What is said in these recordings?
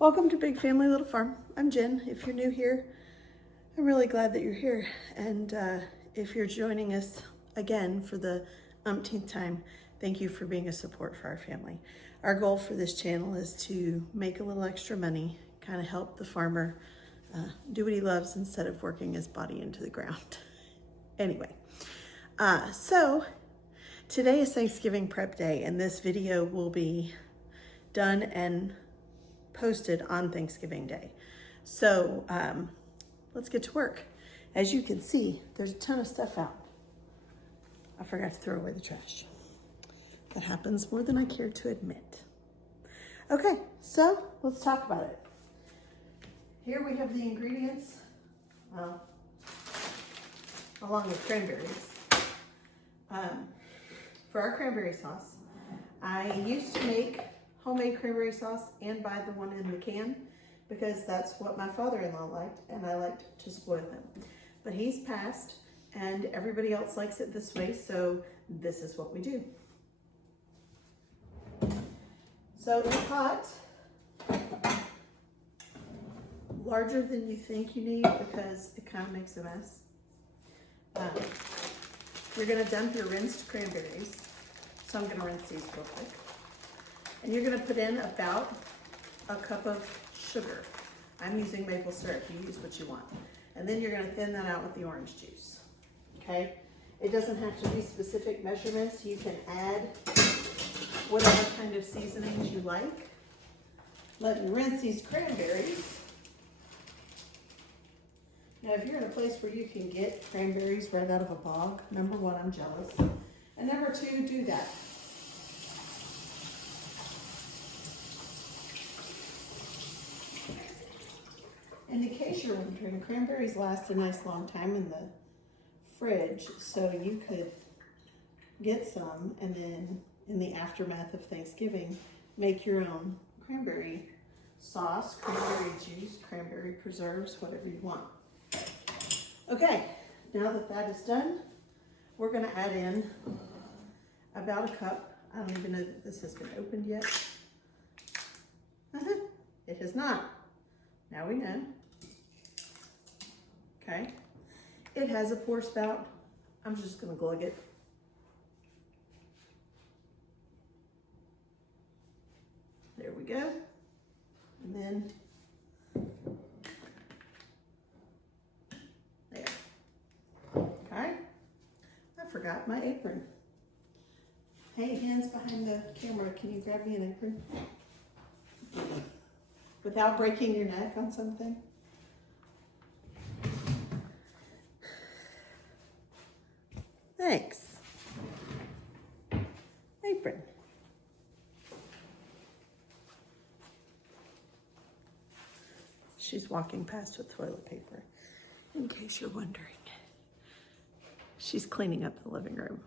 Welcome to Big Family Little Farm. I'm Jen. If you're new here, I'm really glad that you're here. And if you're joining us again for the umpteenth time, thank you for being a support for our family. Our goal for this channel is to make a little extra money, kind of help the farmer do what he loves instead of working his body into the ground. Anyway, so today is Thanksgiving prep day, and this video will be done and posted on Thanksgiving Day. So let's get to work. As you can see, there's a ton of stuff out. I forgot to throw away the trash. That happens more than I care to admit. Okay, so let's talk about it. Here we have the ingredients, well, along with cranberries. For our cranberry sauce, I used to make homemade cranberry sauce and buy the one in the can because that's what my father-in-law liked, and I liked to spoil him. But he's passed and everybody else likes it this way, so this is what we do. So the pot, larger than you think you need because it kind of makes a mess. You're gonna dump your rinsed cranberries. So I'm gonna rinse these real quick. And you're gonna put in about a cup of sugar. I'm using maple syrup, you use what you want. And then you're gonna thin that out with the orange juice, okay? It doesn't have to be specific measurements. You can add whatever kind of seasonings you like. Let me rinse these cranberries. Now, if you're in a place where you can get cranberries right out of a bog, number one, I'm jealous. And number two, do that. And in case you're wondering, cranberries last a nice long time in the fridge, so you could get some and then in the aftermath of Thanksgiving, make your own cranberry sauce, cranberry juice, cranberry preserves, whatever you want. Okay, now that that is done, we're gonna add in about a cup. I don't even know that this has been opened yet. It has not. Now we know. Okay. It has a pour spout. I'm just gonna glug it. There we go. And then there. Okay. I forgot my apron. Hey, hands behind the camera, can you grab me an apron? Without breaking your neck on something? Thanks. Apron. She's walking past with toilet paper, in case you're wondering. She's cleaning up the living room.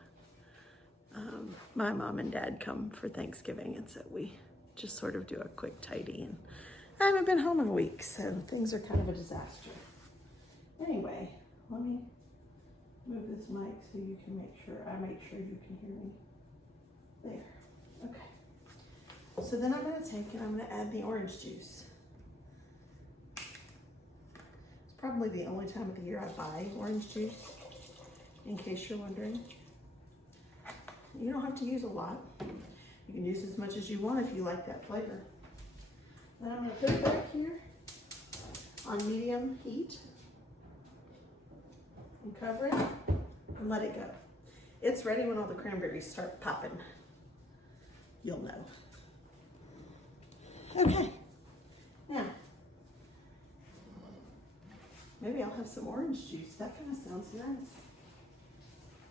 My mom and dad come for Thanksgiving, and so we just sort of do a quick tidy, and I haven't been home in a week, so things are kind of a disaster. Anyway, let me move this mic so you can I make sure you can hear me. There, okay. So then I'm gonna take and I'm gonna add the orange juice. It's probably the only time of the year I buy orange juice, in case you're wondering. You don't have to use a lot. You can use as much as you want if you like that flavor. Then I'm gonna put it back here on medium heat and cover it and let it go. It's ready when all the cranberries start popping. You'll know. Okay, now, maybe I'll have some orange juice. That kind of sounds nice.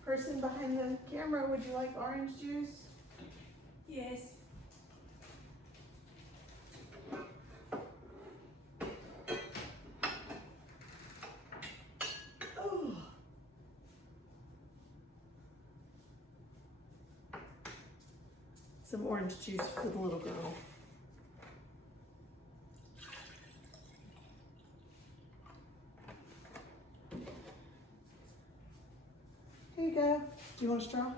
Person behind the camera, would you like orange juice? Yes. Oh. Some orange juice for the little girl. Here you go. Do you want a straw?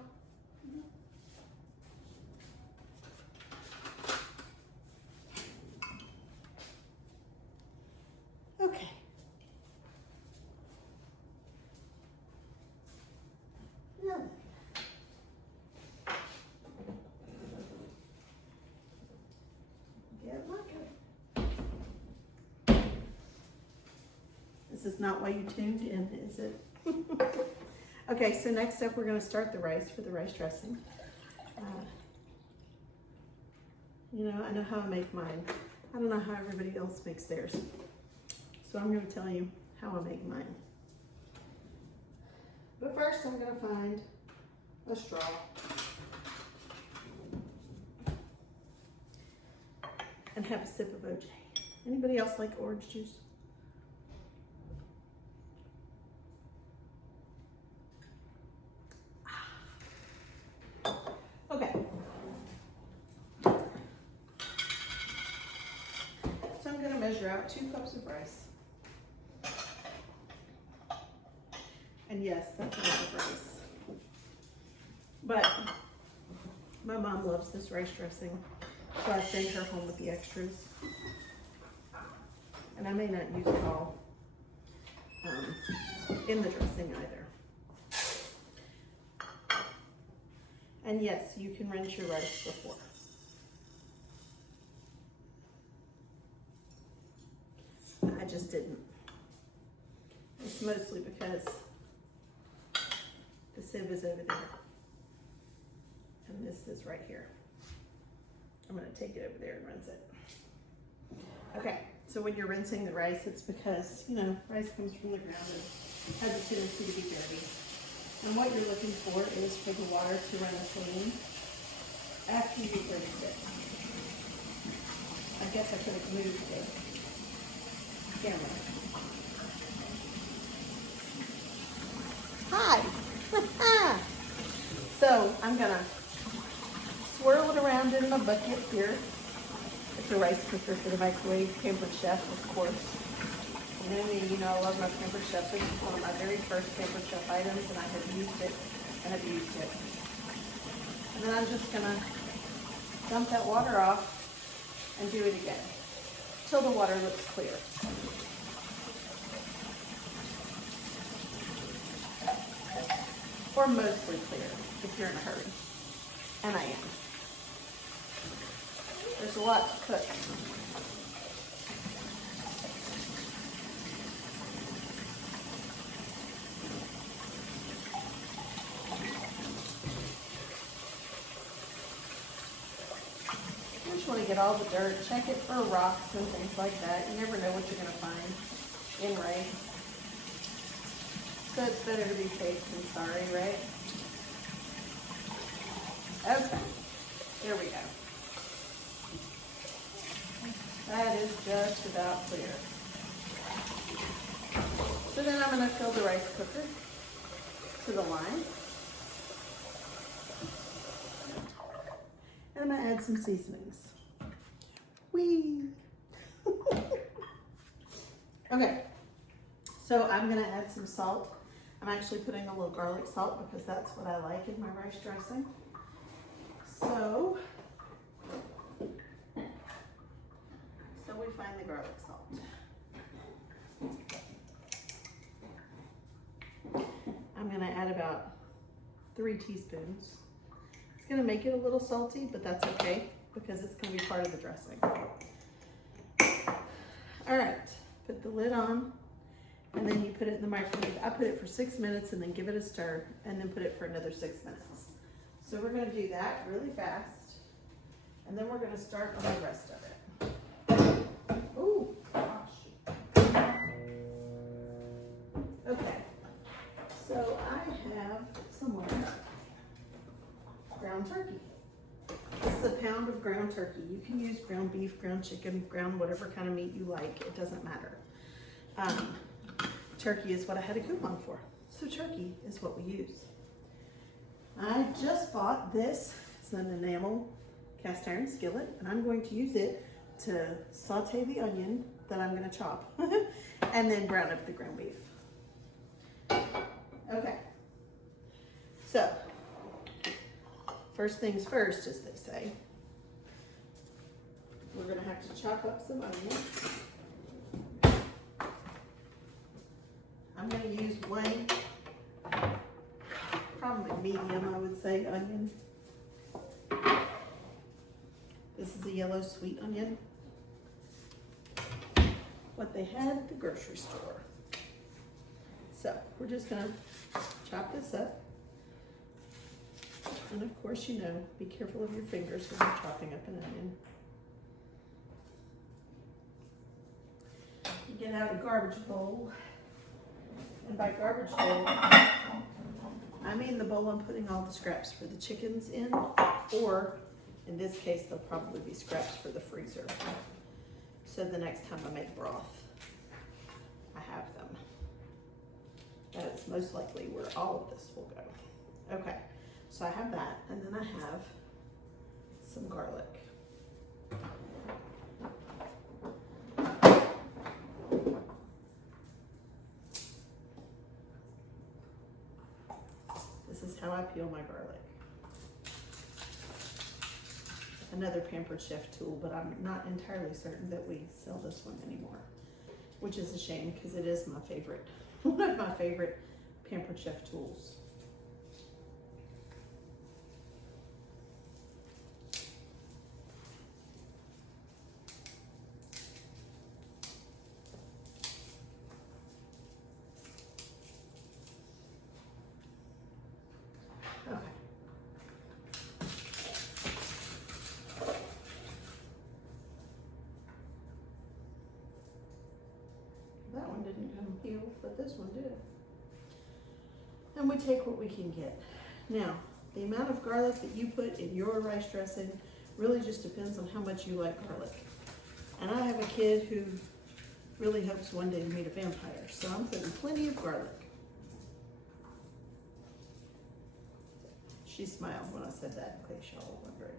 This is not why you tuned in, is it? Okay, so next up we're going to start the rice for the rice dressing. You know, I know how I make mine. I don't know how everybody else makes theirs. So I'm going to tell you how I make mine. But first I'm going to find a straw. And have a sip of OJ. Anybody else like orange juice? Okay. So I'm going to measure out 2 cups of rice. And yes, that's a lot of rice. But my mom loves this rice dressing, so I sent her home with the extras. And I may not use it all in the dressing either. And yes, you can rinse your rice before. I just didn't. It's mostly because the sieve is over there. And this is right here. I'm gonna take it over there and rinse it. Okay, so when you're rinsing the rice, it's because, you know, rice comes from the ground and has a tendency to be dirty. And what you're looking for is for the water to run clean after you've rinsed it. I guess I could have moved the camera. Hi! So I'm gonna swirl it around in my bucket here. It's a rice cooker for the microwave, Pampered Chef, of course. You know me, you know I love my Pampered Chef. This is one of my very first Pampered Chef items, and I have used it and abused it. And then I'm just gonna dump that water off and do it again till the water looks clear. Or mostly clear if you're in a hurry. And I am. There's a lot to cook. You just want to get all the dirt, check it for rocks and things like that. You never know what you're going to find in rice. So it's better to be safe than sorry, right? Okay, here we go. That is just about clear. So then I'm going to fill the rice cooker to the line. And I'm going to add some seasonings. Whee! Okay, so I'm going to add some salt. I'm actually putting a little garlic salt because that's what I like in my rice dressing. So we find the garlic salt. I'm going to add about 3 teaspoons. It's going to make it a little salty, but that's okay because it's going to be part of the dressing. All right, put the lid on and then you put it in the microwave. I put it for 6 minutes and then give it a stir and then put it for another 6 minutes. So we're going to do that really fast and then we're going to start on the rest of it. Oh, gosh. Okay, so I have somewhere ground turkey. This is a pound of ground turkey. You can use ground beef, ground chicken, ground whatever kind of meat you like. It doesn't matter. Turkey is what I had a coupon for. So turkey is what we use. I just bought this. It's an enamel cast iron skillet, and I'm going to use it to saute the onion that I'm going to chop and then brown up the ground beef. Okay. So, first things first, as they say, we're going to have to chop up some onion. I'm going to use one, probably medium, I would say, onion. This is a yellow sweet onion. What they had at the grocery store. we're just gonna chop this up. And of course, you know, be careful of your fingers when you're chopping up an onion. You get out a garbage bowl. And by garbage bowl, I mean the bowl I'm putting all the scraps for the chickens in, or in this case, they'll probably be scraps for the freezer. So the next time I make broth, I have them. That is most likely where all of this will go. Okay, so I have that, and then I have some garlic. This is how I peel my garlic. Another Pampered Chef tool, but I'm not entirely certain that we sell this one anymore, which is a shame because it is my favorite, one of my favorite Pampered Chef tools. Okay. That one didn't come peeled, but this one did. And we take what we can get. Now, the amount of garlic that you put in your rice dressing really just depends on how much you like garlic. And I have a kid who really hopes one day to meet a vampire, so I'm putting plenty of garlic. She smiled when I said that, in case y'all were wondering.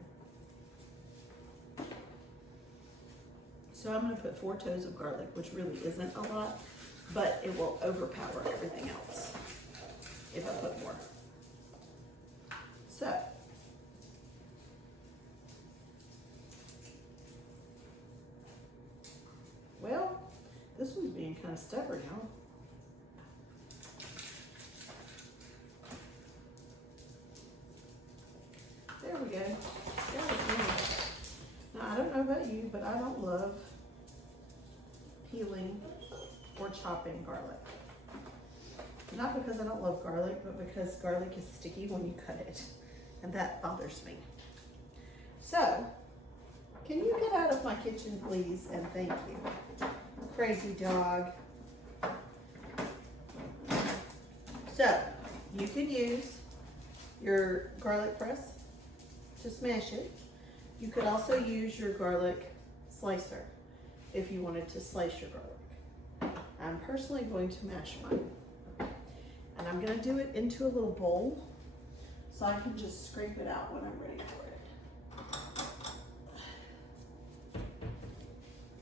So I'm gonna put 4 toes of garlic, which really isn't a lot, but it will overpower everything else if I put more. So, well, this one's being kind of stubborn, y'all. There we go. There we go. Now, I don't know about you, but I don't love peeling or chopping garlic. Not because I don't love garlic, but because garlic is sticky when you cut it, and that bothers me. So, can you get out of my kitchen, please, and thank you. Crazy dog. So, you can use your garlic press to smash it. You could also use your garlic slicer if you wanted to slice your garlic. I'm personally going to mash mine. And I'm gonna do it into a little bowl so I can just scrape it out when I'm ready for it.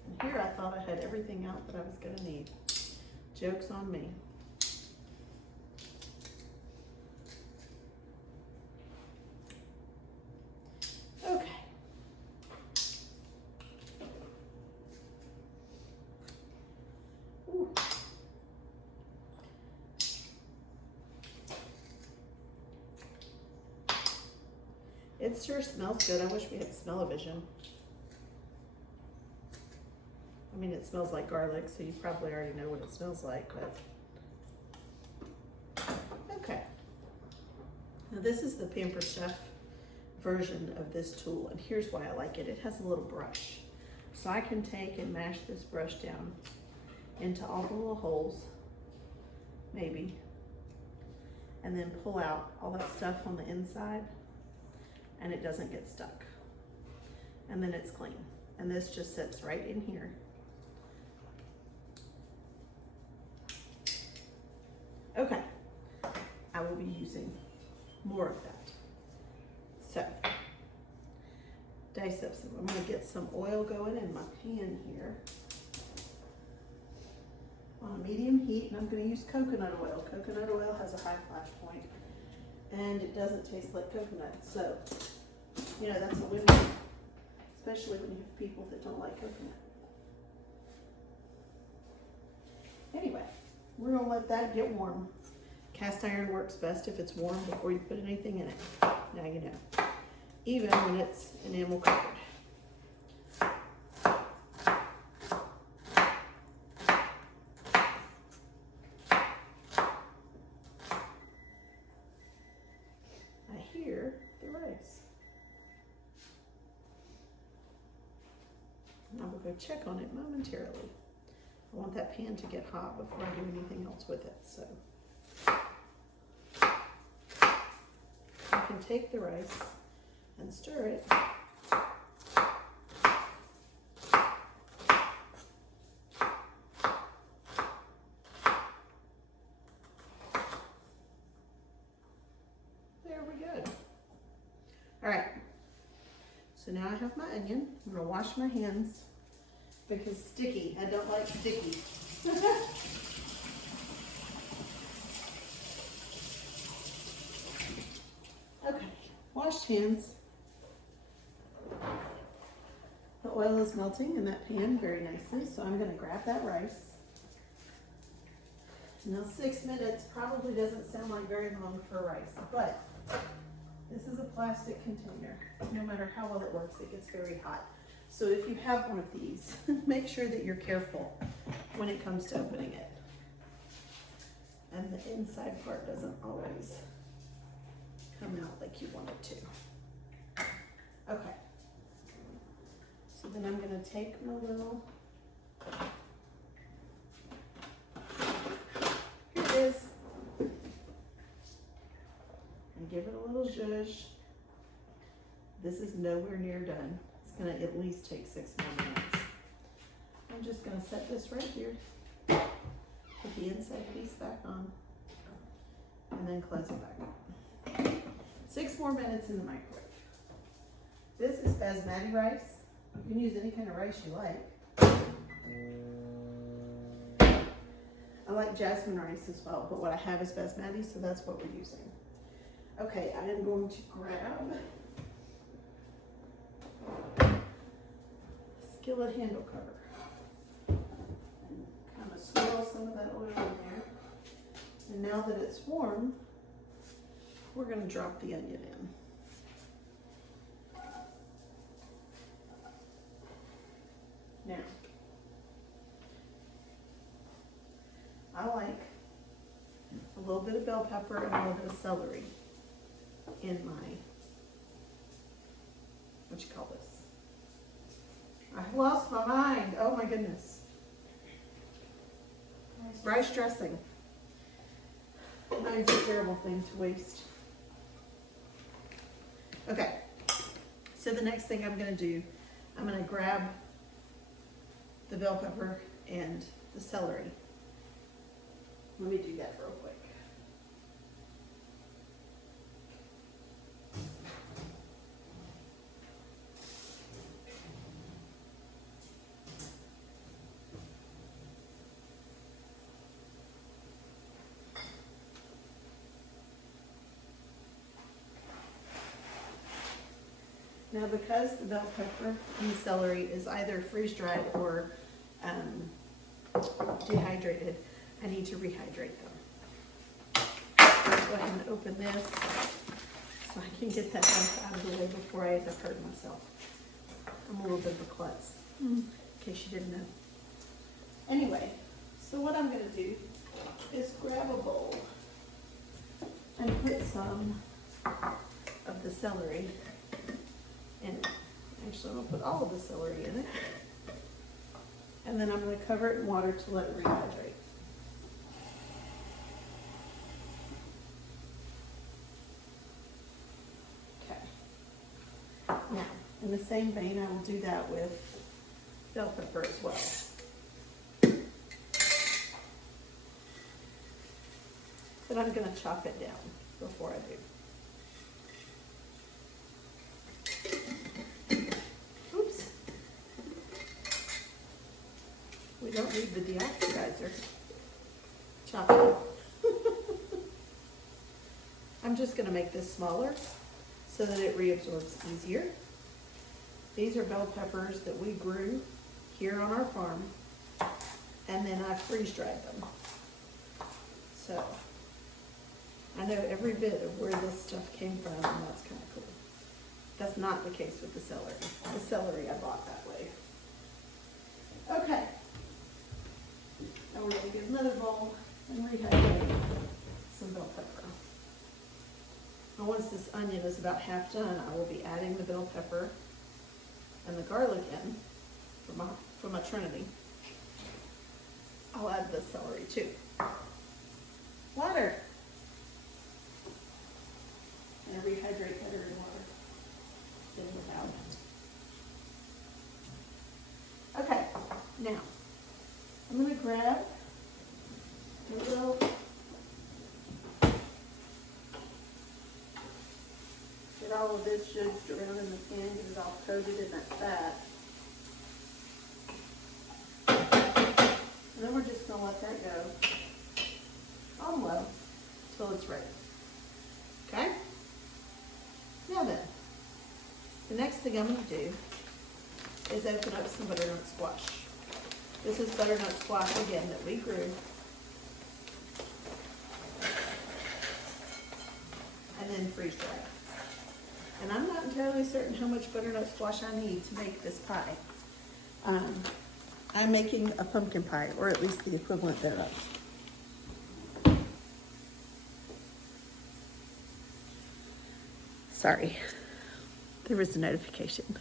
And here I thought I had everything out that I was gonna need. Joke's on me. Okay. Ooh. It sure smells good. I wish we had smell-o-vision. I mean, it smells like garlic, so you probably already know what it smells like, but okay. Now this is the Pampered Chef version of this tool, and here's why I like it. It has a little brush. So I can take and mash this brush down into all the little holes, maybe, and then pull out all that stuff on the inside, and it doesn't get stuck. And then it's clean. And this just sits right in here. Okay, I will be using more of that. So, dice up some. I'm gonna get some oil going in my pan here on a medium heat, and I'm gonna use coconut oil. Coconut oil has a high flash point, and it doesn't taste like coconut. So, you know, that's a win-win, especially when you have people that don't like coconut. Anyway, we're gonna let that get warm. Cast iron works best if it's warm before you put anything in it. Now you know. Even when it's enamel covered. I will go check on it momentarily. I want that pan to get hot before I do anything else with it. So you can take the rice and stir it. There we go. All right. So now I have my onion. I'm gonna wash my hands because sticky. I don't like sticky. Okay, washed hands. The oil is melting in that pan very nicely, so I'm gonna grab that rice. Now 6 minutes probably doesn't sound like very long for rice, but this is a plastic container. No matter how well it works, it gets very hot. So if you have one of these, make sure that you're careful when it comes to opening it. And the inside part doesn't always come out like you want it to. Okay. So then I'm gonna take my little, here it is. And give it a little zhuzh. This is nowhere near done. It's gonna at least take 6 more minutes. I'm just gonna set this right here. Put the inside piece back on. And then close it back up. 6 more minutes in the microwave. This is basmati rice. You can use any kind of rice you like. I like jasmine rice as well, but what I have is basmati, so that's what we're using. Okay, I am going to grab skillet handle cover. Kind of swirl some of that oil in there. And now that it's warm, we're going to drop the onion in. Now, I like a little bit of bell pepper and a little bit of celery in my, what you call this? I've lost my mind. Oh my goodness. Rice dressing. It's a terrible thing to waste. Okay. So the next thing I'm going to do, I'm going to grab the bell pepper and the celery. Let me do that real quick. Now, because the bell pepper and the celery is either freeze-dried or dehydrated, I need to rehydrate them. Let's go ahead and open this so I can get that knife out of the way before I end up hurting myself. I'm a little bit of a klutz, in case you didn't know. Anyway, so what I'm going to do is grab a bowl and put some of the celery in it. Actually, I'm going to put all of the celery in it. And then I'm going to cover it in water to let it rehydrate. Okay. Now, in the same vein, I will do that with bell pepper as well. But I'm going to chop it down before I do. We don't need the deoxidizer. Chop it. I'm just going to make this smaller so that it reabsorbs easier. These are bell peppers that we grew here on our farm, and then I freeze-dried them. So I know every bit of where this stuff came from, and that's kind of cool. That's not the case with the celery. The celery I bought that way. Okay. Now we're going to get another bowl and rehydrate some bell pepper. Now once this onion is about half done, I will be adding the bell pepper and the garlic in. for my trinity. I'll add the celery too. Water. And I rehydrate better in water than without. Okay, now I'm gonna grab a little get all of this zhuzhed around in the pan, get it all coated in that fat. And then we're just gonna let that go on low till it's ready. Okay? Now then, the next thing I'm gonna do is open up some butternut squash. This is butternut squash again that we grew. And then freeze dried. And I'm not entirely certain how much butternut squash I need to make this pie. I'm making a pumpkin pie, or at least the equivalent thereof. Sorry, there was a notification.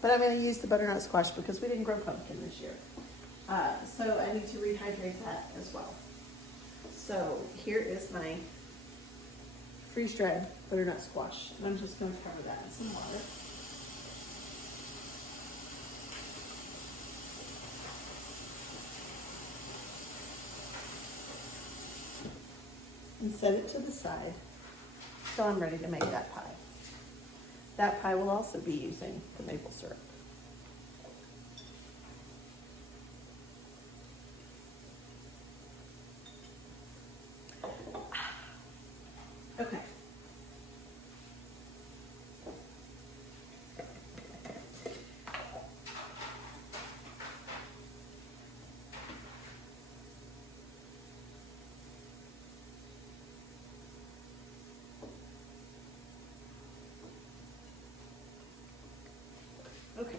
But I'm going to use the butternut squash because we didn't grow pumpkin this year. So I need to rehydrate that as well. So here is my freeze-dried butternut squash. And I'm just going to cover that in some water. And set it to the side so I'm ready to make that pie. That pie will also be using the maple syrup. Okay. Okay.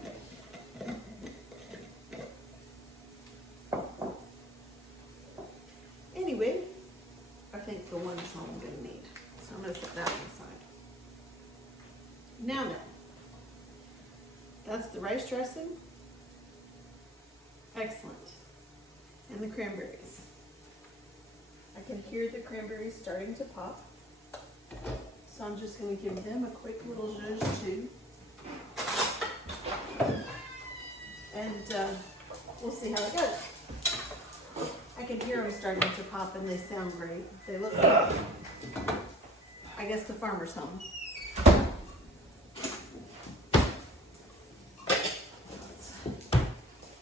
Anyway, I think the one's all I'm going to need. So I'm going to set that on the side. Now then, that's the rice dressing. Excellent. And the cranberries. I can hear the cranberries starting to pop. So I'm just going to give them a quick little zhuzh too. And we'll see how it goes. I can hear them starting to pop and they sound great. They look good. I guess the farmer's home. Let's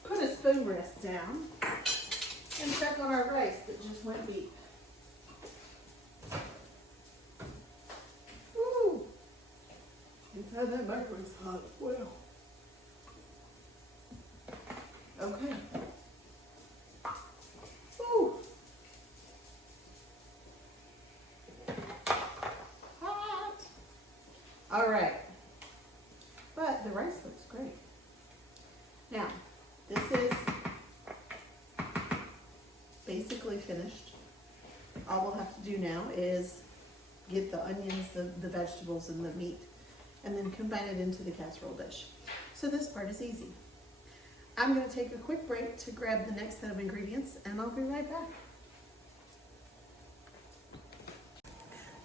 put a spoon rest down and check on our rice that just went deep. Woo! Inside that microwave's hot as well. Okay. Ooh. Hot. All right. But the rice looks great. Now, this is basically finished. All we'll have to do now is get the onions, the vegetables, and the meat, and then combine it into the casserole dish. So this part is easy. I'm going to take a quick break to grab the next set of ingredients, and I'll be right back.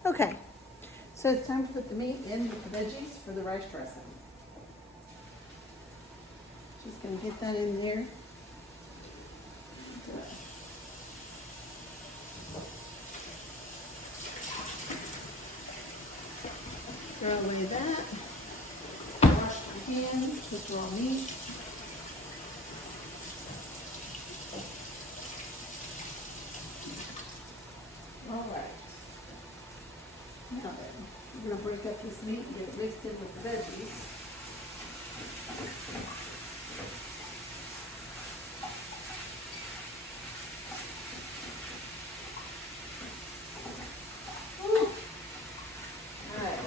Okay, so it's time to put the meat in with the veggies for the rice dressing. Just going to get that in there. Throw away that. Wash your hands with raw meat. All right. Now then, we're going to break up this meat and get it mixed in with the veggies. Woo. All right.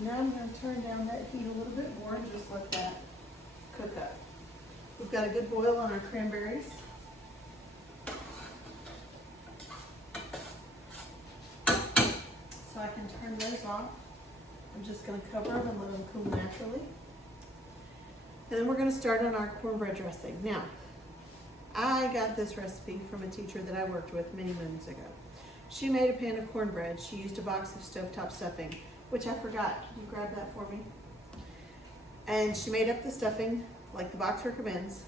Now I'm going to turn down that heat a little bit more and just let that cook up. We've got a good boil on our cranberries. So I can turn those off. I'm just going to cover them and let them cool naturally. And then we're going to start on our cornbread dressing. Now, I got this recipe from a teacher that I worked with many moons ago. She made a pan of cornbread. She used a box of stovetop stuffing, which I forgot. Can you grab that for me? And she made up the stuffing like the box recommends,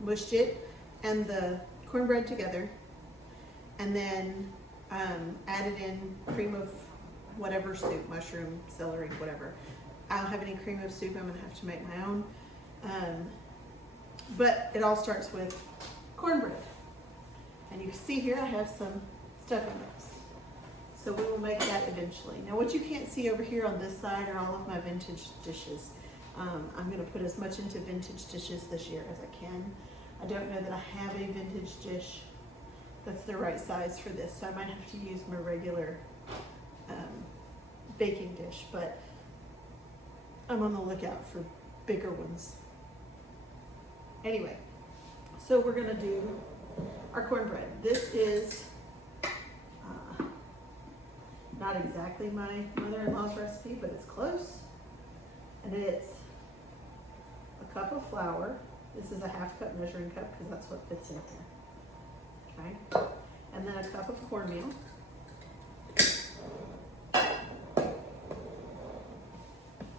mushed it and the cornbread together, and then added in cream of whatever soup, mushroom, celery, whatever. I don't have any cream of soup. I'm gonna have to make my own. But it all starts with cornbread. And you can see here I have some stuffing mix. So we will make that eventually. Now what you can't see over here on this side are all of my vintage dishes. I'm gonna put as much into vintage dishes this year as I can. I don't know that I have a vintage dish that's the right size for this, so I might have to use my regular baking dish, but I'm on the lookout for bigger ones. Anyway, so we're gonna do our cornbread. This is not exactly my mother-in-law's recipe, but it's close. And it's a cup of flour. This is a 1/2 cup measuring cup because that's what fits in there. Okay? And then a cup of cornmeal.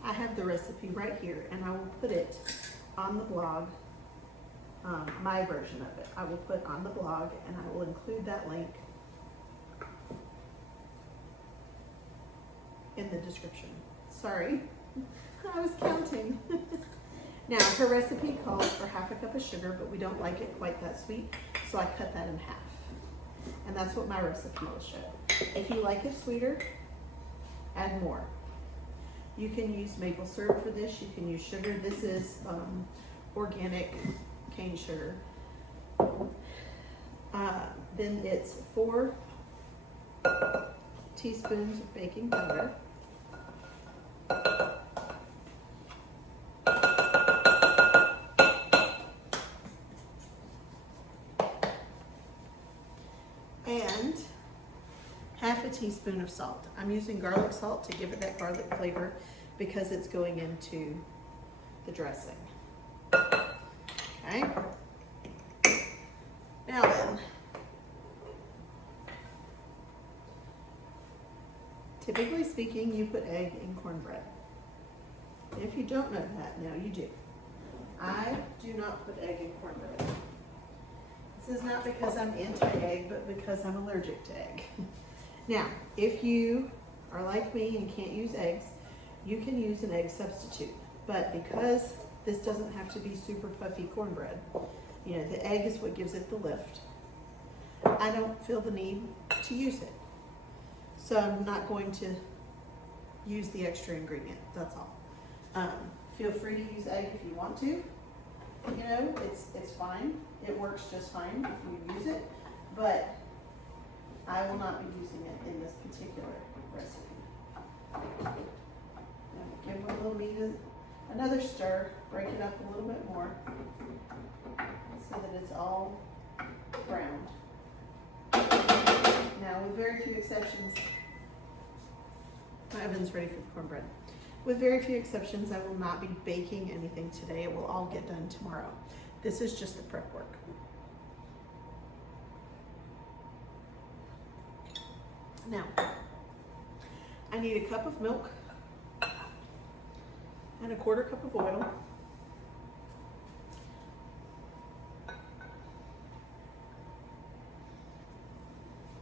I have the recipe right here, and I will put it on the blog, my version of it. I will put on the blog, and I will include that link in the description. Sorry, I was counting. Now, her recipe calls for 1/2 cup of sugar, but we don't like it quite that sweet, so I cut that in half. And that's what my recipe will show. If you like it sweeter, add more. You can use maple syrup for this. You can use sugar. This is organic cane sugar. Then it's 4 teaspoons of baking powder. And 1/2 teaspoon of salt. I'm using garlic salt to give it that garlic flavor because it's going into the dressing. Okay. Now then, typically speaking, you put egg in cornbread. If you don't know that, now you do. I do not put egg in cornbread. This is not because I'm anti-egg, but because I'm allergic to egg. Now, if you are like me and can't use eggs, you can use an egg substitute. But because this doesn't have to be super puffy cornbread, you know, the egg is what gives it the lift. I don't feel the need to use it. So I'm not going to use the extra ingredient, that's all. Feel free to use egg if you want to. You know, it's fine. It works just fine if you use it, but I will not be using it in this particular recipe. Now, give a little meat another stir, break it up a little bit more so that it's all browned. Now, with very few exceptions, my oven's ready for the cornbread. With very few exceptions, I will not be baking anything today. It will all get done tomorrow. This is just the prep work. Now, I need a cup of milk and a 1/4 cup of oil.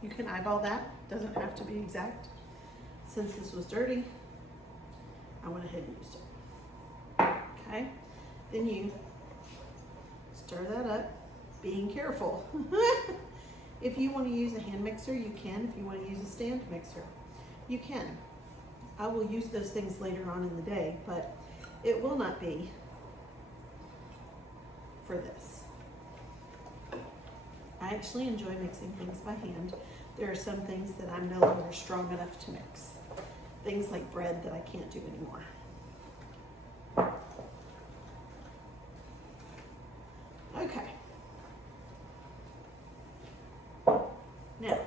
You can eyeball that, doesn't have to be exact. Since this was dirty, I went ahead and used it. Okay, then you stir that up, being careful. If you want to use a hand mixer, you can. If you want to use a stand mixer, you can. I will use those things later on in the day, but it will not be for this. I actually enjoy mixing things by hand. There are some things that I'm no longer strong enough to mix. things like bread that I can't do anymore. Okay. Now,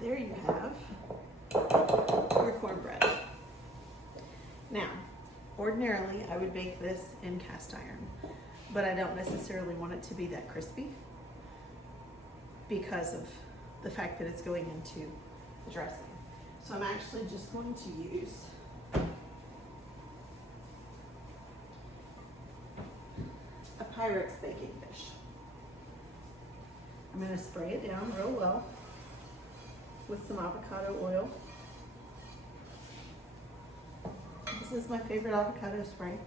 there you have your cornbread. Now, ordinarily I would bake this in cast iron, but I don't necessarily want it to be that crispy because of the fact that it's going into the dressing. So I'm actually just going to use a Pyrex baking dish. I'm going to spray it down real well with some avocado oil. This is my favorite avocado spray.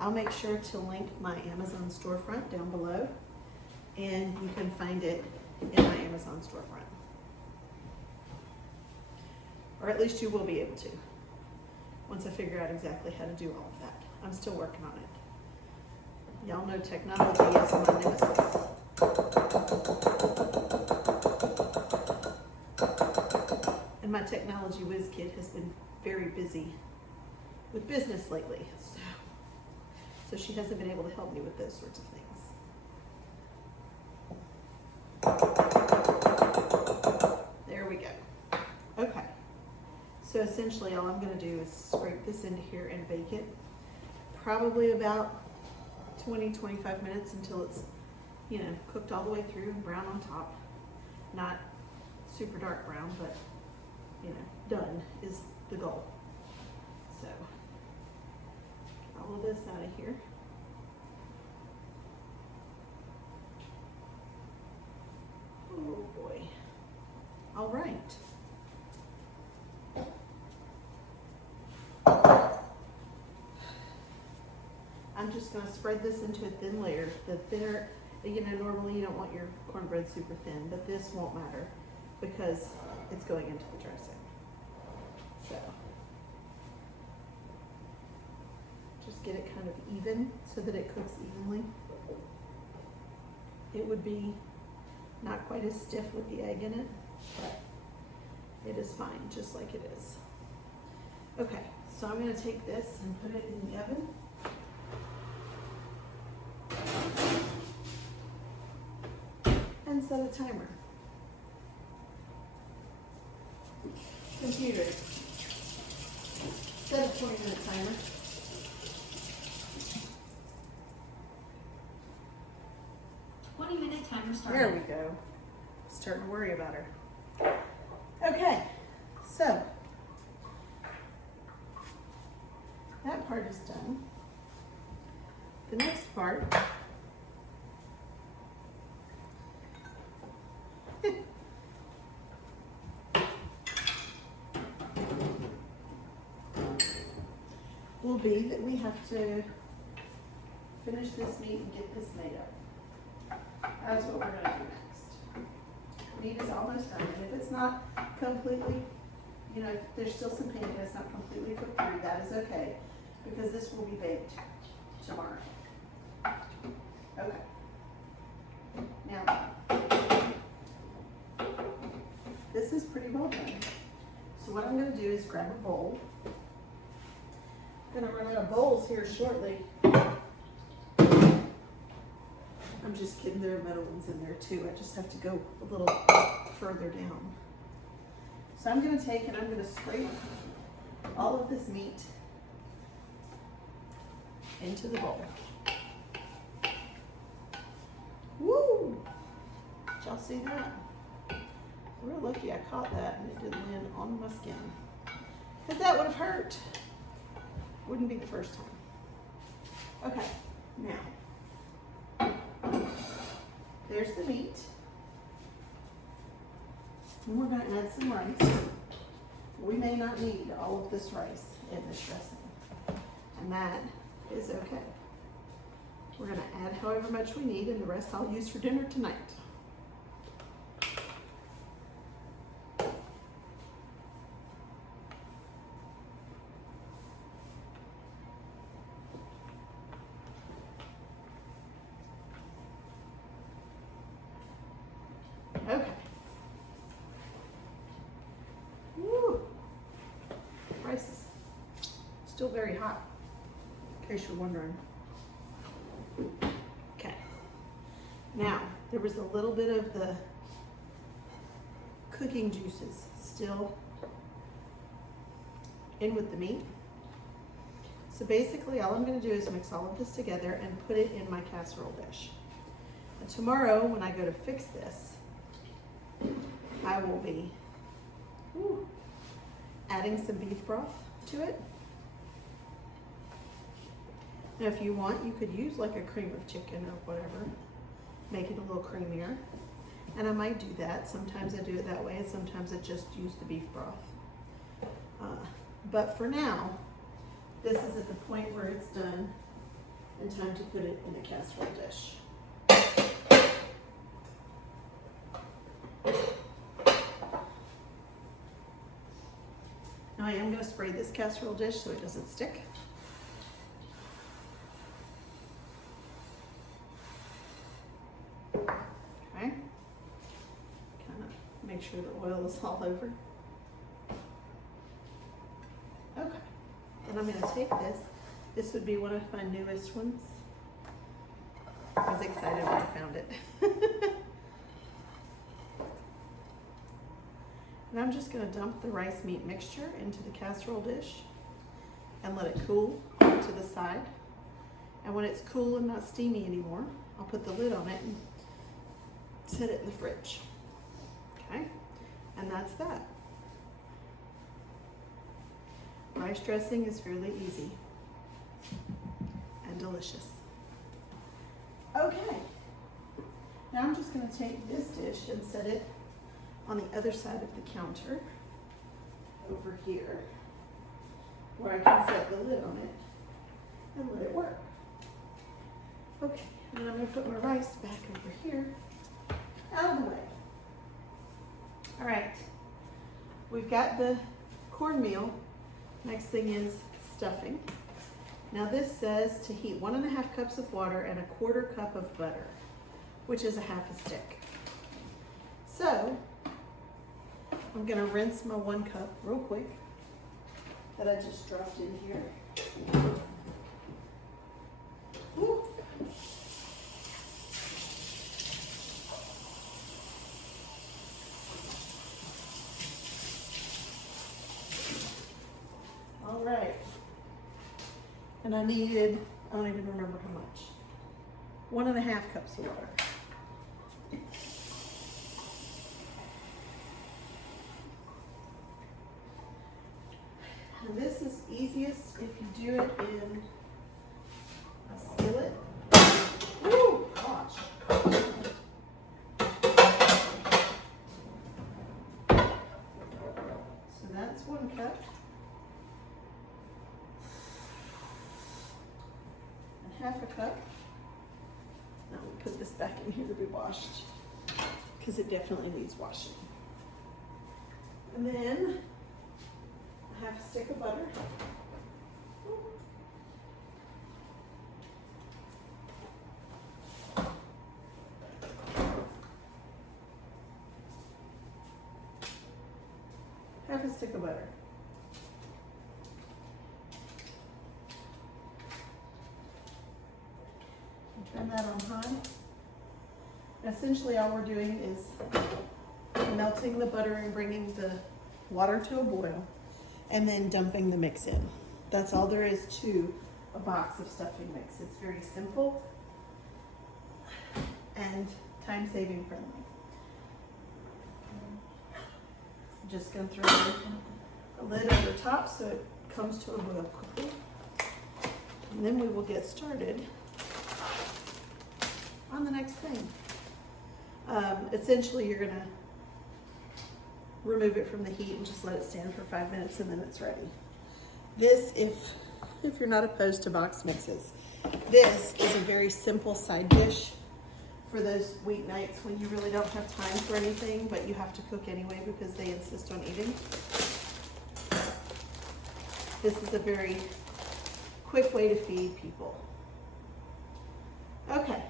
I'll make sure to link my Amazon storefront down below, and you can find it in my Amazon storefront. Or at least you will be able to, once I figure out exactly how to do all of that. I'm still working on it. Y'all know technology is my nemesis. And my technology whiz kid has been very busy with business lately, so she hasn't been able to help me with those sorts of things. There we go. Okay, so essentially all I'm going to do is scrape this into here and bake it probably about 20-25 minutes until it's, you know, cooked all the way through and brown on top. Not super dark brown, but, you know, done is the goal. So all of this out of here. Oh boy. All right. I'm just going to spread this into a thin layer. The thinner, you know, normally you don't want your cornbread super thin, but this won't matter because it's going into the dressing. So just get it kind of even so that it cooks evenly. It would be not quite as stiff with the egg in it, but it is fine, just like it is. Okay, so I'm going to take this and put it in the oven. And set a timer. Computer, set a 20-minute timer. Timer started. There we go. Starting to worry about her. Okay, so that part is done. The next part will be that we have to finish this meat and get this made up. That's what we're going to do next. Meat is almost done, and if it's not completely, you know, if there's still some pink and it's not completely cooked through, that is okay, because this will be baked tomorrow. Okay. Now, this is pretty well done. So what I'm going to do is grab a bowl. I'm going to run out of bowls here shortly. I'm just kidding, there are metal ones in there too. I just have to go a little further down. So I'm going to take and I'm going to scrape all of this meat into the bowl. Woo! Did y'all see that? Real lucky I caught that and it didn't land on my skin. Because that would have hurt. Wouldn't be the first time. Okay, now. There's the meat. And we're going to add some rice. We may not need all of this rice in this dressing. And that is okay. We're going to add however much we need, and the rest I'll use for dinner tonight. Okay. Woo. rice is still very hot, in case you're wondering. Okay. Now, there was a little bit of the cooking juices still in with the meat. So basically all I'm going to do is mix all of this together and put it in my casserole dish. And tomorrow when I go to fix this, I will be adding some beef broth to it. Now if you want, you could use like a cream of chicken or whatever, make it a little creamier. And I might do that. Sometimes I do it that way, and sometimes I just use the beef broth. But for now, this is at the point where it's done and time to put it in a casserole dish. Now I am going to spray this casserole dish so it doesn't stick. Okay. Kind of make sure the oil is all over. Okay. And I'm going to take this. This would be one of my newest ones. I was excited when I found it. And I'm just going to dump the rice meat mixture into the casserole dish and let it cool to the side. And when it's cool and not steamy anymore, I'll put the lid on it and set it in the fridge. Okay? And that's that. Rice dressing is fairly easy and delicious. Okay, now I'm just going to take this dish and set it on the other side of the counter over here where I can set the lid on it and let it work. Okay, and I'm going to put my rice back over here out of the way. All right, we've got the cornmeal. Next thing is stuffing. Now this says to heat 1.5 cups of water and 1/4 cup of butter, which is 1/2 stick. So I'm gonna rinse my 1 cup real quick that I just dropped in here. Woo. All right. And I needed, I don't even remember how much, 1.5 cups of water. And this is easiest if you do it in a skillet. Woo, gosh. So that's 1 cup. And 1/2 cup. Now we'll put this back in here to be washed because it definitely needs washing. And then 1/2 stick of butter. Half a stick of butter. Turn that on high. Essentially all we're doing is melting the butter and bringing the water to a boil and then dumping the mix in. That's all there is to a box of stuffing mix. It's very simple and time-saving friendly. I'm just going to throw a lid over top so it comes to a boil quickly. And then we will get started on the next thing. Essentially, you're gonna remove it from the heat and just let it stand for 5 minutes and then it's ready. This, if you're not opposed to box mixes, this is a very simple side dish for those weeknights when you really don't have time for anything, but you have to cook anyway because they insist on eating. This is a very quick way to feed people. Okay.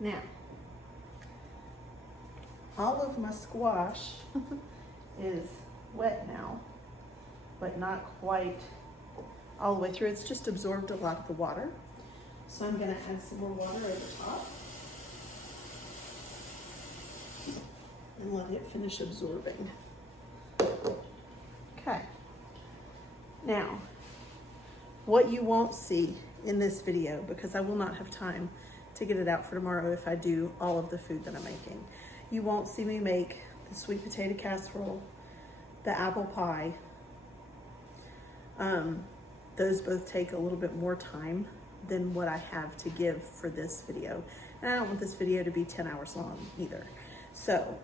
Now, all of my squash is wet now, but not quite all the way through. It's just absorbed a lot of the water. So I'm gonna add some more water over top and let it finish absorbing. Okay. Now, what you won't see in this video, because I will not have time to get it out for tomorrow if I do all of the food that I'm making. You won't see me make the sweet potato casserole, the apple pie. Those both take a little bit more time than what I have to give for this video. And I don't want this video to be 10 hours long either. So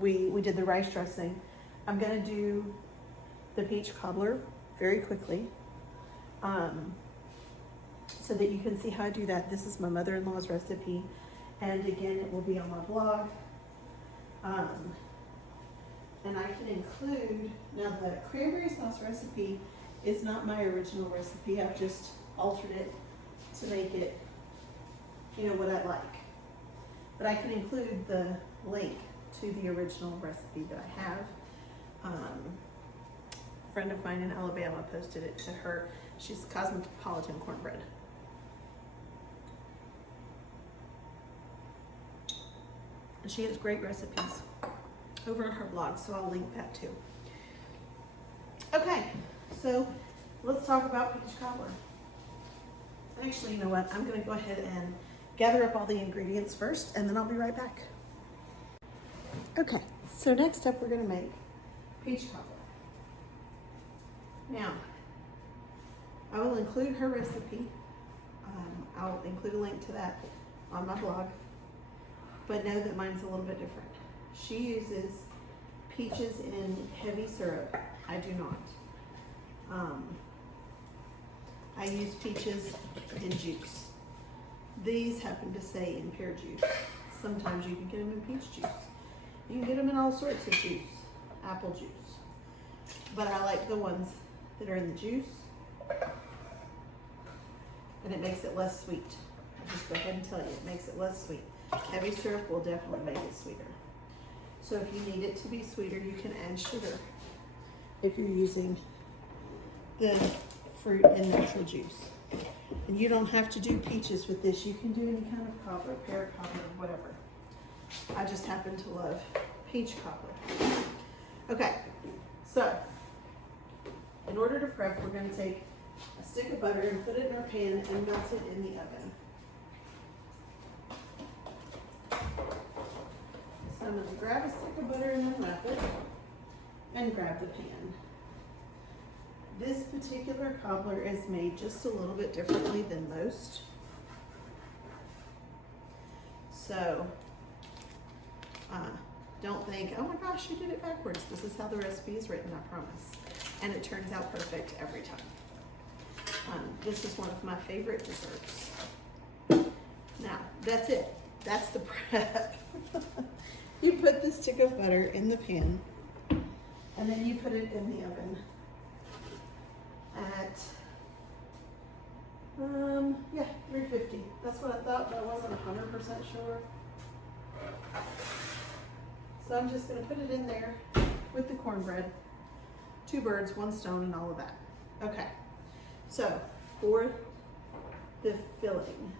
we did the rice dressing. I'm gonna do the peach cobbler very quickly so that you can see how I do that. This is my mother-in-law's recipe. And again, it will be on my blog. And I can include, now the cranberry sauce recipe is not my original recipe. I've just altered it to make it, you know, what I like. But I can include the link to the original recipe that I have. A friend of mine in Alabama posted it to her. She's Cosmopolitan Cornbread. And she has great recipes over on her blog, so I'll link that too. Okay, so let's talk about peach cobbler. Actually, you know what? I'm gonna go ahead and gather up all the ingredients first, and then I'll be right back. Okay, so next up we're gonna make peach cobbler. Now, I will include her recipe. I'll include a link to that on my blog, but know that mine's a little bit different. She uses peaches in heavy syrup. I do not. I use peaches in juice. These happen to say in pear juice. Sometimes you can get them in peach juice. You can get them in all sorts of juice, apple juice. But I like the ones that are in the juice, and it makes it less sweet. I'll just go ahead and tell you, it makes it less sweet. Heavy syrup will definitely make it sweeter. So if you need it to be sweeter, you can add sugar if you're using the fruit and natural juice. And you don't have to do peaches with this. You can do any kind of cobbler, pear cobbler, whatever. I just happen to love peach cobbler. Okay, so in order to prep, we're going to take a stick of butter and put it in our pan and melt it in the oven. So I'm going to grab a stick of butter and unwrap it and grab the pan. This particular cobbler is made just a little bit differently than most. So don't think, oh my gosh, you did it backwards. This is how the recipe is written, I promise. And it turns out perfect every time. This is one of my favorite desserts. Now, that's it. That's the prep. You put the stick of butter in the pan, and then you put it in the oven at, 350. That's what I thought, but I wasn't 100% sure. So I'm just gonna put it in there with the cornbread. 2 birds, 1 stone, and all of that. Okay, so for the filling,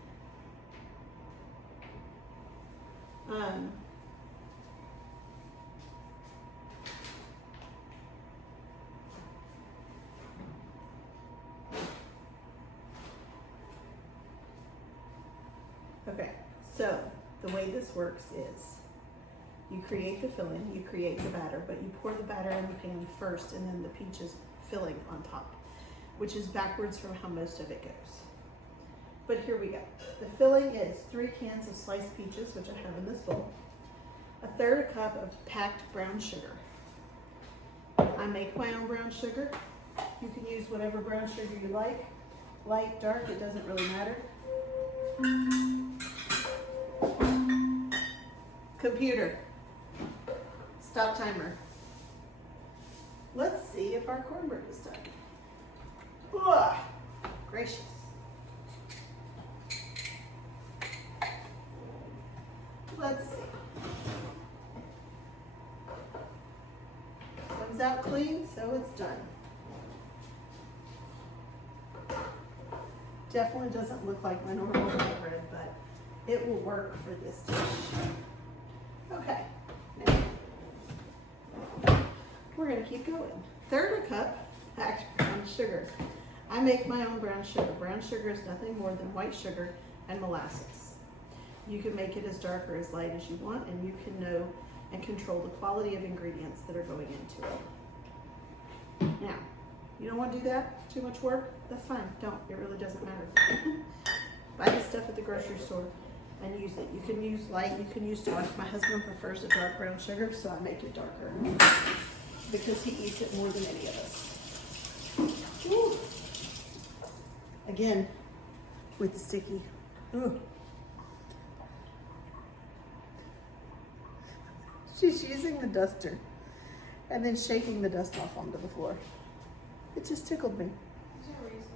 okay, so the way this works is you create the filling, you create the batter, but you pour the batter in the pan first and then the peaches filling on top, which is backwards from how most of it goes. But here we go. The filling is 3 cans of sliced peaches, which I have in this bowl, 1/3 cup of packed brown sugar. I make my own brown sugar. You can use whatever brown sugar you like, light, dark, it doesn't really matter. Computer, stop timer. Let's see if our cornbread is done. Ugh, gracious. Let's see. Comes out clean, so it's done. Definitely doesn't look like my normal white bread, but it will work for this dish. Okay, now we're gonna keep going. Third a cup, actually brown sugar. I make my own brown sugar. Brown sugar is nothing more than white sugar and molasses. You can make it as dark or as light as you want, and you can know and control the quality of ingredients that are going into it. Now, you don't want to do that? Too much work? That's fine. Don't. It really doesn't matter. Buy the stuff at the grocery store and use it. You can use light, you can use dark. My husband prefers a dark brown sugar, so I make it darker because he eats it more than any of us. Woo. Again, with the sticky. Ooh. She's using the duster and then shaking the dust off onto the floor. It just tickled me. Is there a reason?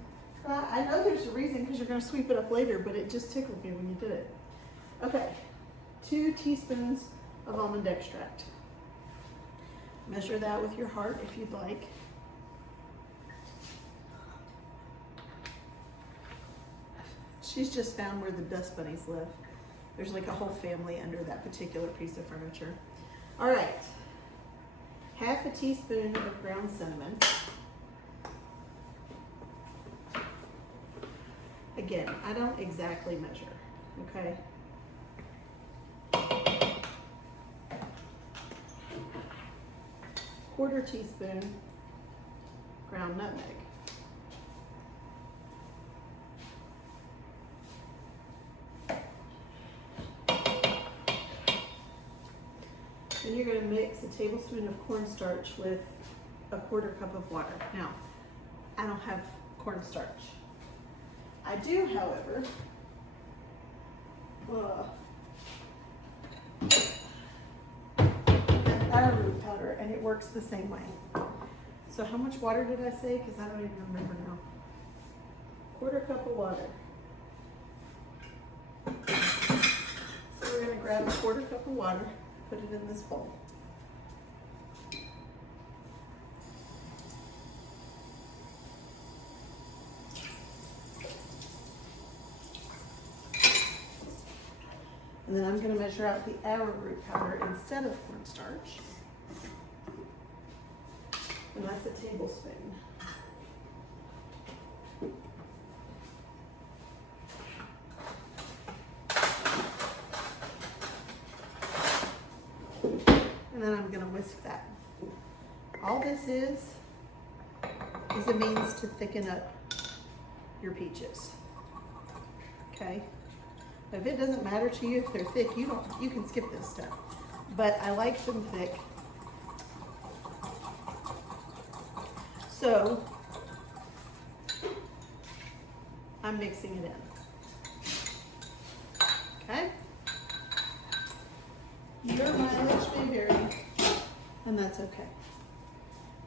I know there's a reason because you're going to sweep it up later, but it just tickled me when you did it. Okay, 2 teaspoons of almond extract. Measure that with your heart if you'd like. She's just found where the dust bunnies live. There's like a whole family under that particular piece of furniture. All right, half a teaspoon of ground cinnamon. Again, I don't exactly measure, okay? Quarter teaspoon ground nutmeg. Then you're going to mix a tablespoon of cornstarch with a quarter cup of water. Now, I don't have cornstarch. I do, however, arrowroot powder, and it works the same way. So how much water did I say? Because I don't even remember now. Quarter cup of water. So we're going to grab a quarter cup of water, put it in this bowl. And then I'm going to measure out the arrowroot powder instead of cornstarch. And that's a tablespoon. And then I'm going to whisk that. All this is a means to thicken up your peaches. Okay? If it doesn't matter to you if they're thick, you can skip this step. But I like them thick. So I'm mixing it in. Okay? Your mileage may vary, and that's okay.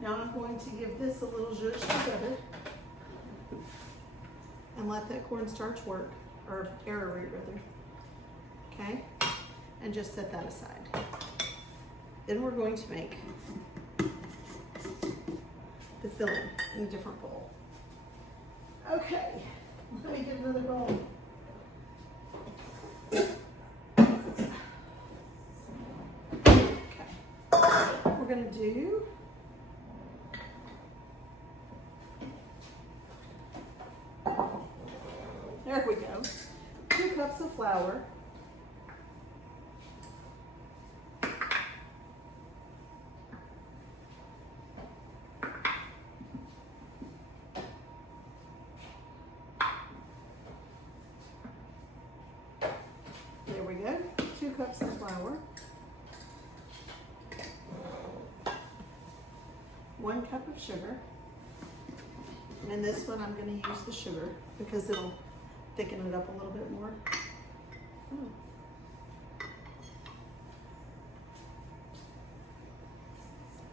Now I'm going to give this a little zhuzh together and let that cornstarch work. Or arrowroot rather, okay? And just set that aside. Then we're going to make the filling in a different bowl. Okay, let me get another bowl. Okay, we're gonna do there we go. 2 cups of flour. There we go. 2 cups of flour. 1 cup of sugar. And in this one, I'm going to use the sugar because it'll thicken it up a little bit more.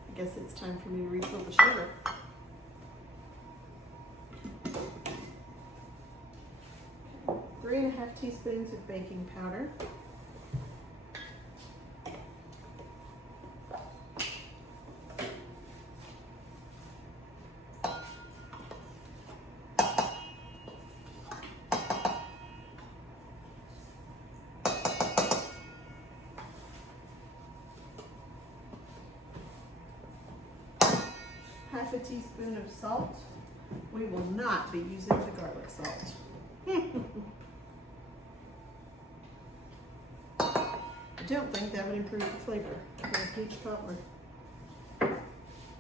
I guess it's time for me to refill the sugar. Okay. 3½ teaspoons of baking powder. half a teaspoon of salt. We will not be using the garlic salt. I don't think that would improve the flavor of the peach cobbler.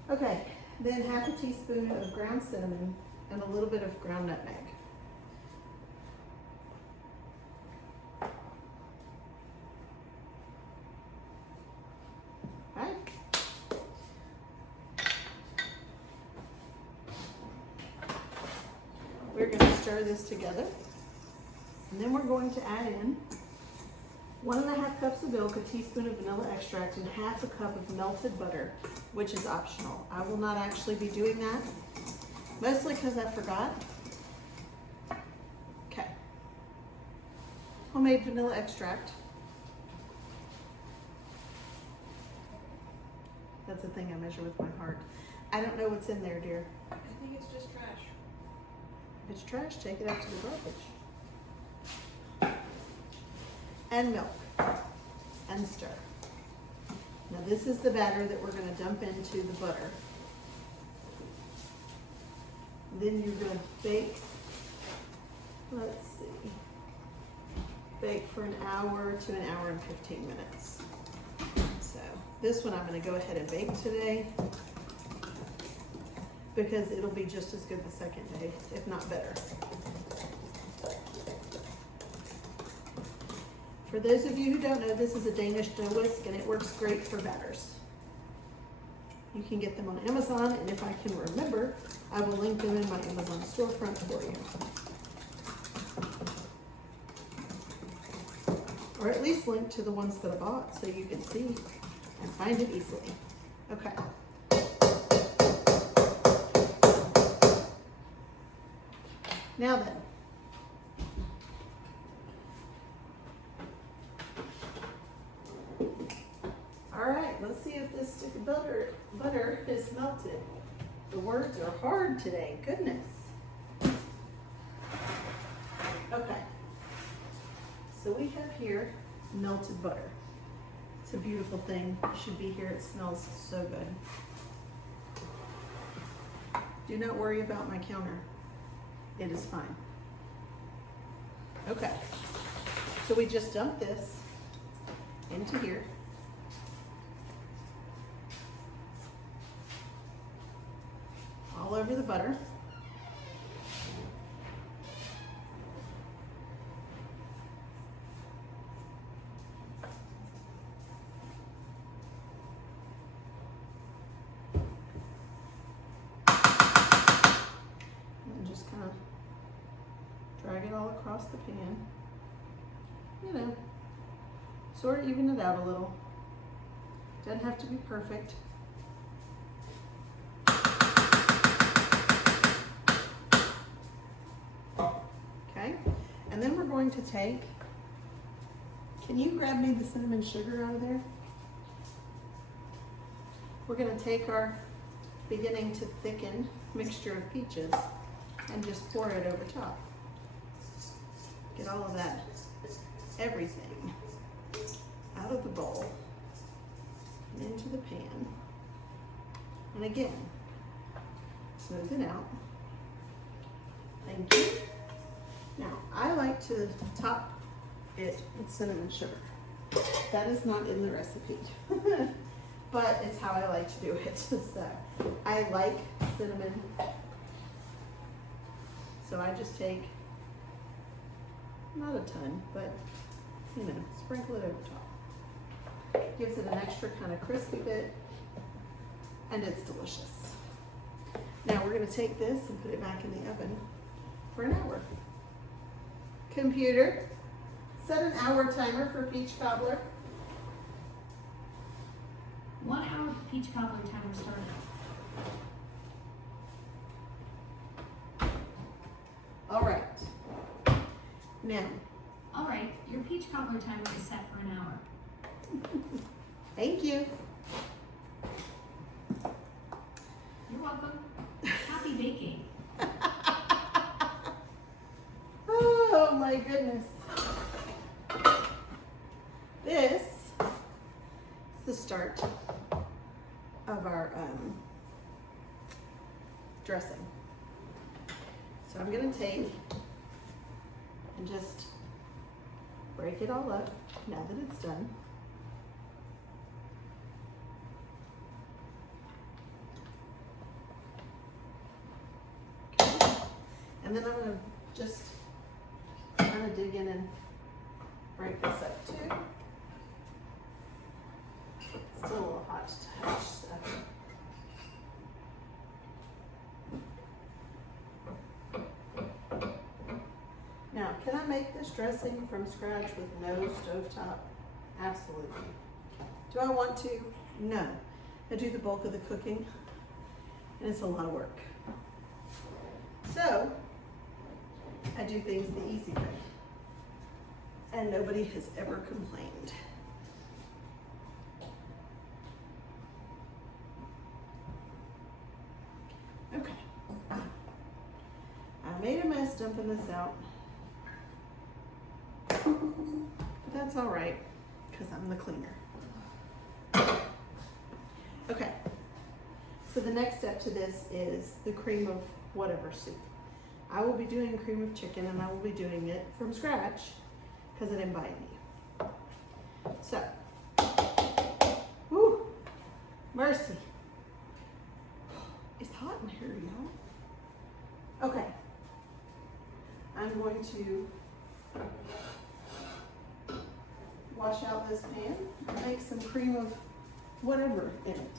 Okay, then half a teaspoon of ground cinnamon and a little bit of ground nutmeg. Okay. We're going to stir this together, and then we're going to add in 1.5 cups of milk, a teaspoon of vanilla extract, and half a cup of melted butter, which is optional. I will not actually be doing that, mostly because I forgot. Okay. Homemade vanilla extract. That's the thing I measure with my heart. I don't know what's in there, dear. I think it's just trash. If it's trash, take it out to the garbage. And milk, and stir. Now this is the batter that we're going to dump into the butter. Then you're going to bake, let's see, bake for an hour to an hour and 15 minutes. So this one I'm going to go ahead and bake today because it'll be just as good the second day, if not better. For those of you who don't know, this is a Danish dough whisk and it works great for batters. You can get them on Amazon, and if I can remember, I will link them in my Amazon storefront for you. Or at least link to the ones that I bought so you can see and find it easily. Okay. Now then. All right, let's see if this stick of butter is melted. The words are hard today, goodness. Okay, so we have here melted butter. It's a beautiful thing. It should be here. It smells so good. Do not worry about my counter. It is fine. Okay, so we just dump this into here. All over the butter. And just kind of drag it all across the pan. You know, sort of even it out a little. Doesn't have to be perfect. And then we're going to take, can you grab me the cinnamon sugar out of there? We're going to take our beginning to thicken mixture of peaches and just pour it over top. Get all of that, everything out of the bowl and into the pan. And again, smooth it out. Thank you. Now, I like to top it with cinnamon sugar. That is not in the recipe, but it's how I like to do it. So I like cinnamon. So I just take, not a ton, but you know, sprinkle it over top. Gives it an extra kind of crispy bit, and it's delicious. Now we're gonna take this and put it back in the oven for an hour. Computer, set an hour timer for peach cobbler. 1 hour peach cobbler timer started. All right. Now. All right, your peach cobbler timer is set for an hour. Thank you. You're welcome. Happy baking. Oh my goodness. This is the start of our dressing. So I'm gonna take and just break it all up now that it's done. Okay. And then I'm gonna just kind of dig in and break this up too. Still a little hot to touch, so. Now, can I make this dressing from scratch with no stovetop? Absolutely. Do I want to? No. I do the bulk of the cooking, and it's a lot of work. So, I do things the easy way, and nobody has ever complained. Okay. I made a mess dumping this out. But that's all right, because I'm the cleaner. Okay, so the next step to this is the cream of whatever soup. I will be doing cream of chicken, and I will be doing it from scratch because I didn't buy any. So, whew, mercy. It's hot in here, y'all. Okay, I'm going to wash out this pan and make some cream of whatever in it.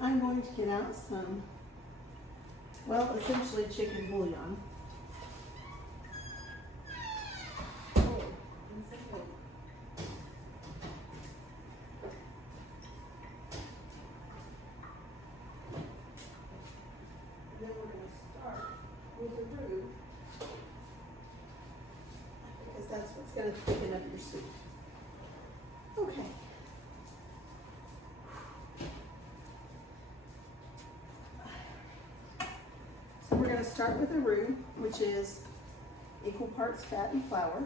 I'm going to get out some, well, essentially chicken bouillon. Then we're going to start with the roux, because that's what's going to thicken up your soup. Okay. So we're going to start with the roux, which is equal parts fat and flour.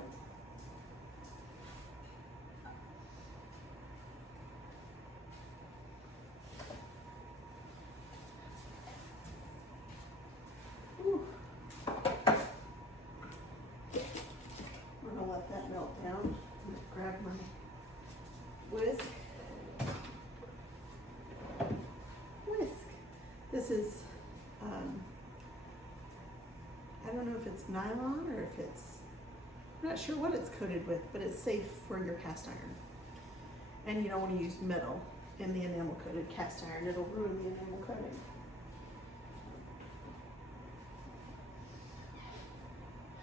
Ooh. We're going to let that melt down. I'm going to grab my whisk. This is, I don't know if it's nylon or if it's, I'm not sure what it's coated with, but it's safe for your cast iron. And you don't want to use metal in the enamel coated cast iron. It'll ruin the enamel coating.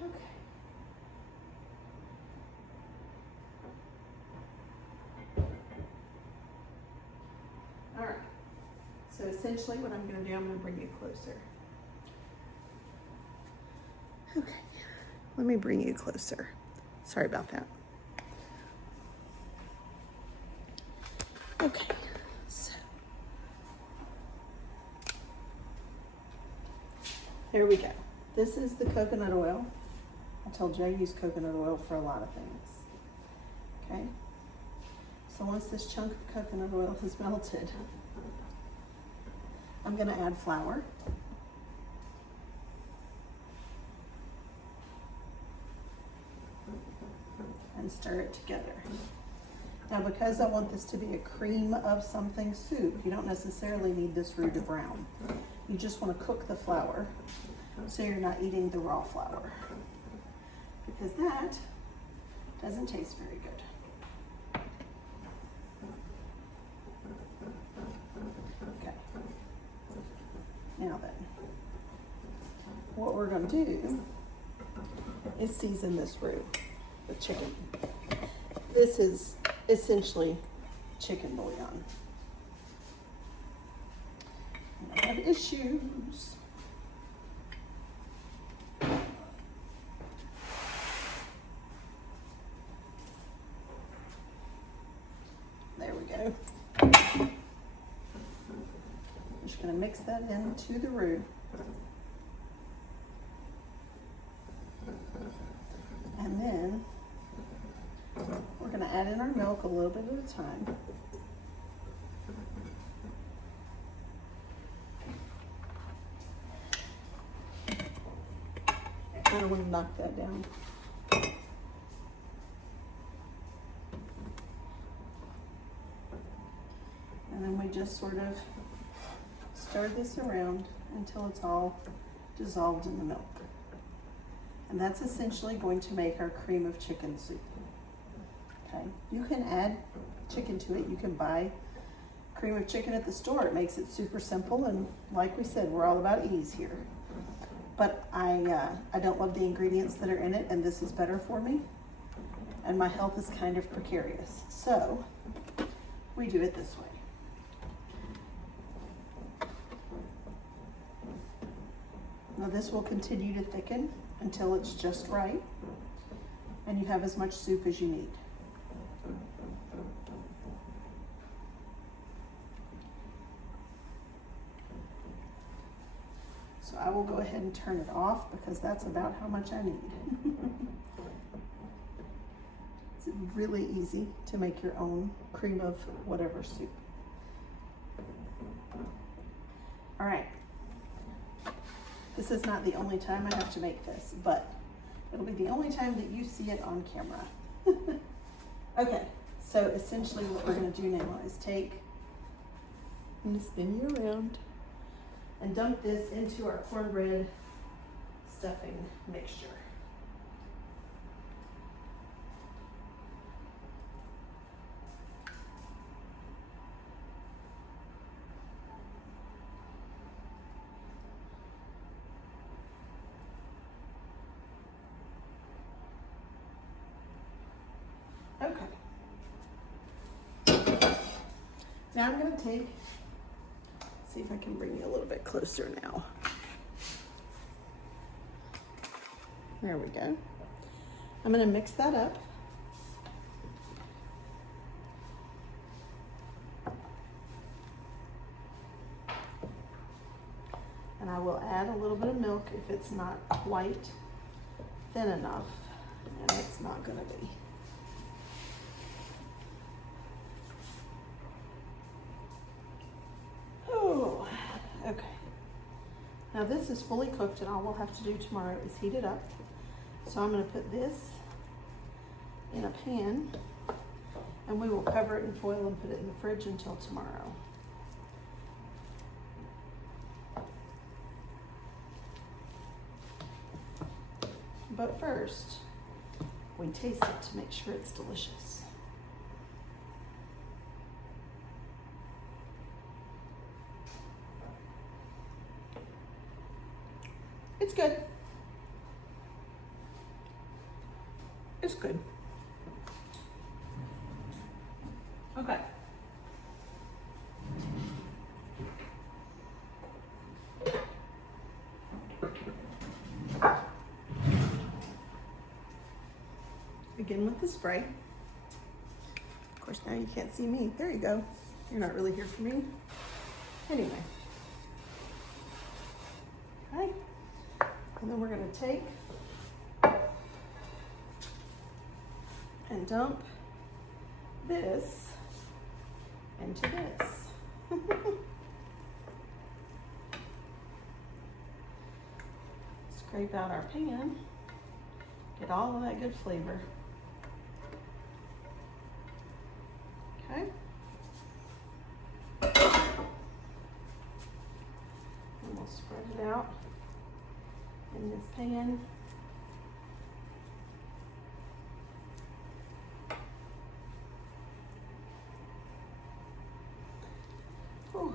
Okay. All right. So essentially what I'm going to do, I'm going to bring you closer. Okay, let me bring you closer. Sorry about that. Okay, so there we go. This is the coconut oil. I told you I use coconut oil for a lot of things. Okay, so once this chunk of coconut oil has melted, I'm going to add flour. And stir it together. Now, because I want this to be a cream of something soup, you don't necessarily need this roux to brown. You just want to cook the flour so you're not eating the raw flour, because that doesn't taste very good. Okay. Now then, what we're going to do is season this roux with chicken. This is essentially chicken bouillon. I have issues. There we go. I'm just going to mix that into the roux. And then we're going to add in our milk a little bit at a time. I don't want to knock that down. And then we just sort of stir this around until it's all dissolved in the milk. And that's essentially going to make our cream of chicken soup. Okay, you can add chicken to it. You can buy cream of chicken at the store. It makes it super simple, and like we said, we're all about ease here. But I don't love the ingredients that are in it, and this is better for me. And my health is kind of precarious. So we do it this way. Now this will continue to thicken until it's just right, and you have as much soup as you need. So I will go ahead and turn it off because that's about how much I need. It's really easy to make your own cream of whatever soup. All right. This is not the only time I have to make this, but it'll be the only time that you see it on camera. Okay, so essentially what we're gonna do now is I'm gonna spin you around and dump this into our cornbread stuffing mixture. Okay. Now I'm going to see if I can bring you a little bit closer now. There we go. I'm going to mix that up. And I will add a little bit of milk if it's not quite thin enough, and it's not going to be. Okay, now this is fully cooked, and all we'll have to do tomorrow is heat it up. So I'm going to put this in a pan, and we will cover it in foil and put it in the fridge until tomorrow. But first, we taste it to make sure it's delicious. It's good. It's good. Okay. Begin with the spray. Of course, now you can't see me. There you go. You're not really here for me. Anyway. Okay. And then we're going to take and dump this into this. Scrape out our pan, get all of that good flavor. Okay. And we'll spread it out in this pan. Ooh.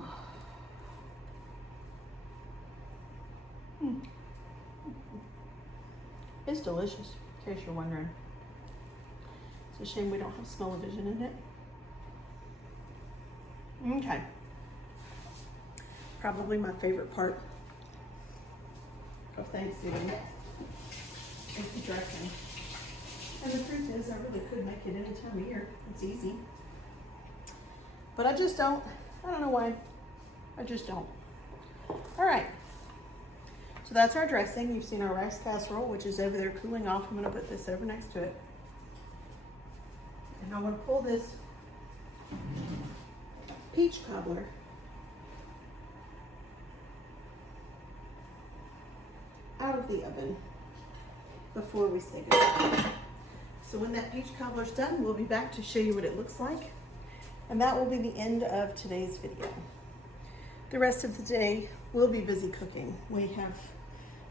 It's delicious, in case you're wondering. It's a shame we don't have smell-o-vision in it. Okay. Probably my favorite part of Thanksgiving is the dressing. And the truth is, I really could make it any time of year. It's easy. But I just don't. I don't know why. I just don't. All right. So that's our dressing. You've seen our rice casserole, which is over there cooling off. I'm going to put this over next to it. And I want to pull this peach cobbler out of the oven before we say goodbye. So when that peach cobbler's done, we'll be back to show you what it looks like. And that will be the end of today's video. The rest of the day, we'll be busy cooking. We have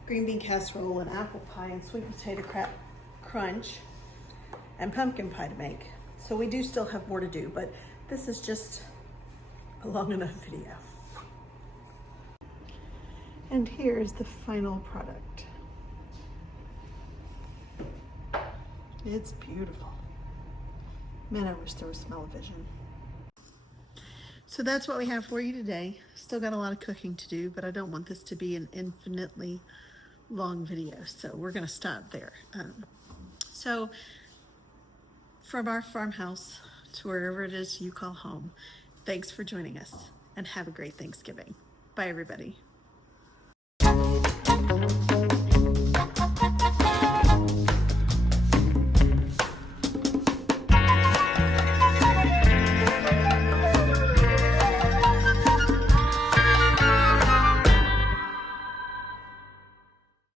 green bean casserole and apple pie and sweet potato crunch and pumpkin pie to make. So we do still have more to do, but this is just a long enough video. And here's the final product. It's beautiful. Man, I wish there was smell-o-vision. So that's what we have for you today. Still got a lot of cooking to do, but I don't want this to be an infinitely long video, so we're gonna stop there. So from our farmhouse to wherever it is you call home, thanks for joining us and have a great Thanksgiving. Bye, everybody.